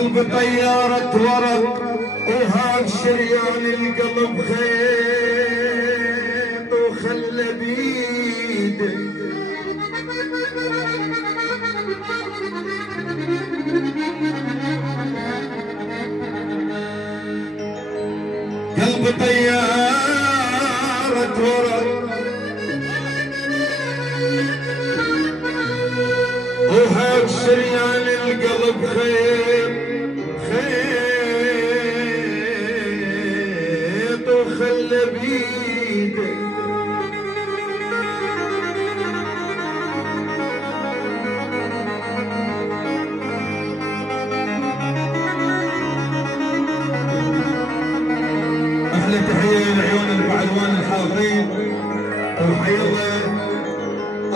قلب طيارة ورق وهاك شريان القلب خيط وخلى بيده قلب طيارة ورق وهاك شريان القلب خيط وخلى بيده احلى تحيه لعيون البعلوان الحاضرين وحي الله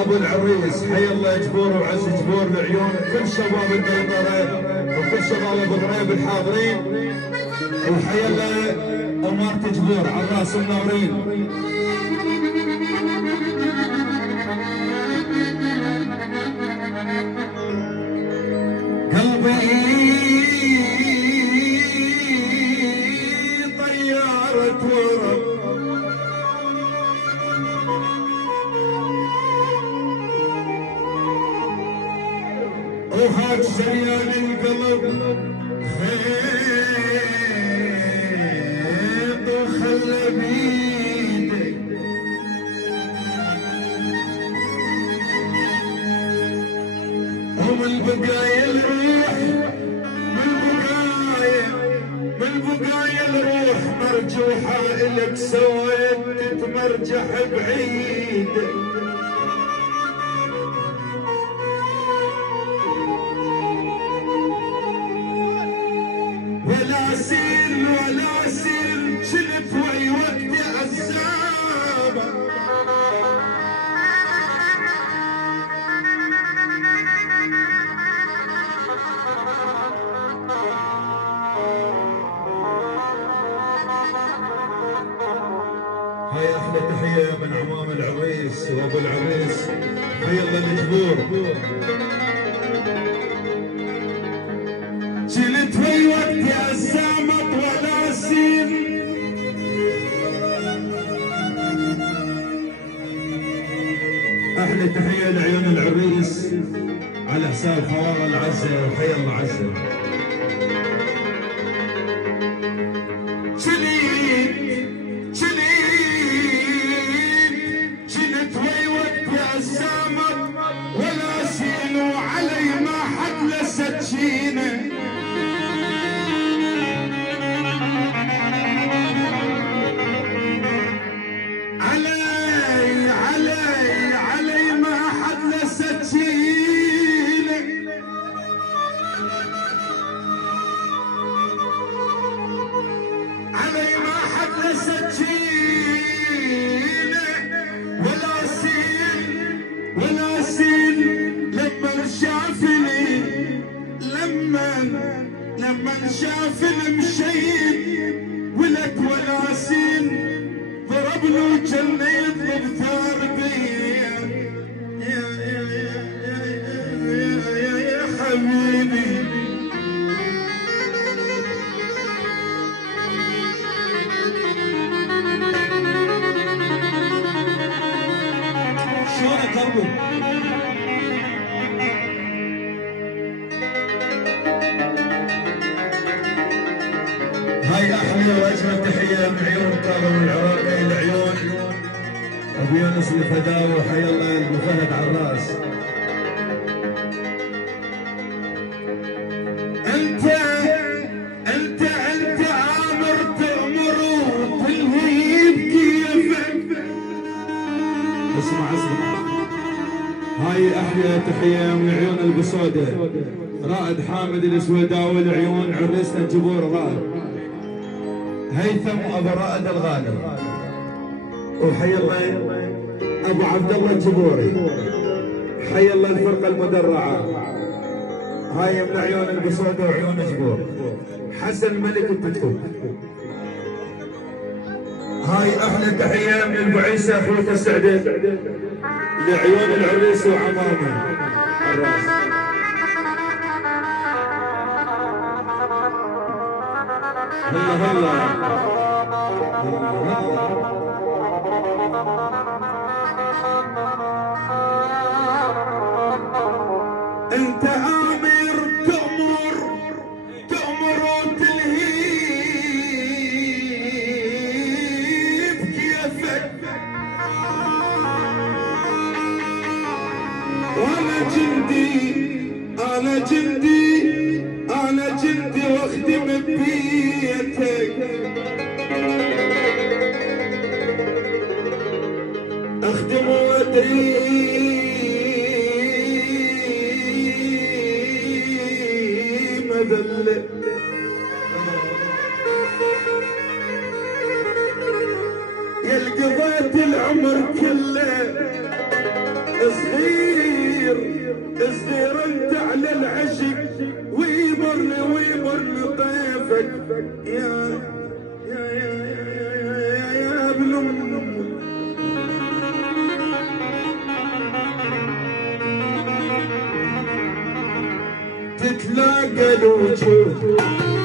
ابو العريس، حي الله جبور وعز جبور لعيون كل شباب الدلطره وكل شباب ابو غريب الحاضرين، وحي الله امارة جبور على راس النورين. قلبي طيارة ورق وهاك شريان القلب خيط وخلى بيده ومن بقايا الروح من بقايا الروح مرجوحة إلك سويت تتمرجح بعيده ولا سير شلت وي وقت عزابة هاي احلى تحية من عمام العريس وابو العريس، حي الله الجبور. شلت وي وقت عزامة ولا سين احلى تحية لعيون العريس على حساب خوار العزة وحي الله عزة. شلت وي وقت عزامة ولا سين وعلي ما حد لسكينه لما شاف المشيب ولك وناسين ضرب له جنة يطلب ثاربية يا حبيبي شلونك قلبي؟ هاي احلى واجمل تحيه من عيون كاظم العراقي لعيون ابو يونس الفداوي وحي الله ابو فهد على الراس. انت امر تامر وتلهي بكيفك. اسمع هاي احلى تحيه من عيون البسوده رائد حامد الاسوداوي لعيون عريسنا الجبور رائد هيثم ابو رائد الغالي، وحي الله ابو عبد الله الجبوري، حي الله الفرقه المدرعه. هاي من عيون البسوده وعيون جبور. حسن ملك التكتب. هاي احلى تحيه من ابو عيسى اخوك السعدين لعيون العريس وعمامه الراس. انت امير تأمر وتلهيب كيفك، وانا جندي واخدم ببيتك، اخدم وادري مذلة، يا قضيت العمر كله صغير انت على العشق، ويمرني طيفك يا ابن ام. تتلاقى الوجوه